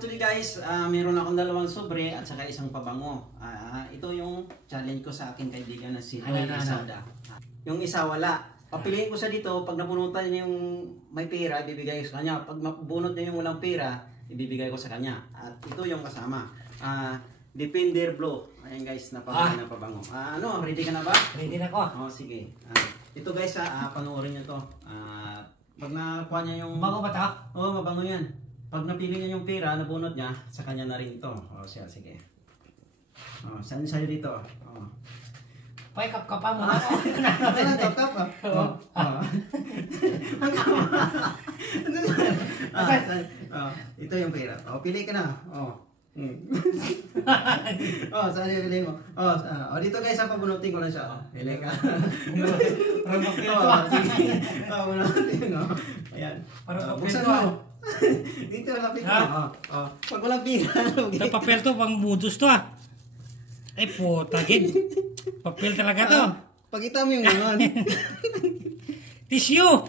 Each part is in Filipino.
today guys, meron akong dalawang sobre at saka isang pabango. Ito yung challenge ko sa aking kaibigan na si Joey Isada. Yung isa wala. Papiliin ko sa dito, pag napunutan niya yung may pera, ibibigay ko sa kanya. Pag mabunot niya yung walang pera, ibibigay ko sa kanya. At ito yung kasama. Defender Blue. Ayan guys, napabango na pabango. Ready ka na ba? Ready na ko. Sige. Ito guys, panoorin niyo to. Pag nakuha niya yung... Mabango ba ito? Oo, mabango yan. Pag napili niya yung pera, nabunot niya, sa kanya na rin ito. Sige. Saan sa'yo dito? Kap-kapa mo na ako. Kap-kap pa? Ito yung pera. Pili ka na. Saan yung pili mo? Dito guys, pabunutin ko lang siya. Pili ka. Bunutin. Ayan. Buksan mo. Dito lapit mo. Pag walang pira. Ito papel to, pang budos to Ay puta gid. Papel talaga to. Pakita mo yung naman. Tissue.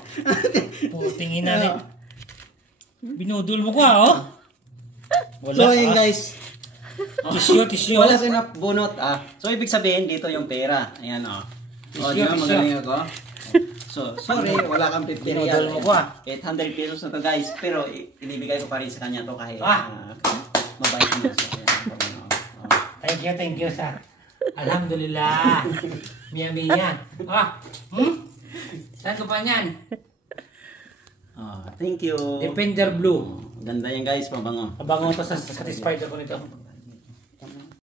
Puting ina ni. Binudol mo ko Wala. So yun guys. Tissue. Wala sa bunot So ibig sabihin dito yung pera. Ayan di ba magaling ako? So, sorry, wala kang 50 real. 800 pesos na to guys. Pero inibigay ko pa rin sa kanya to kahit mabait mo siya. Thank you sir. Alhamdulillah. Miya. Saan ko pa niyan? Thank you. Defender Blue. Ganda yan guys, mabango. Mabango to, satisfied ako nito.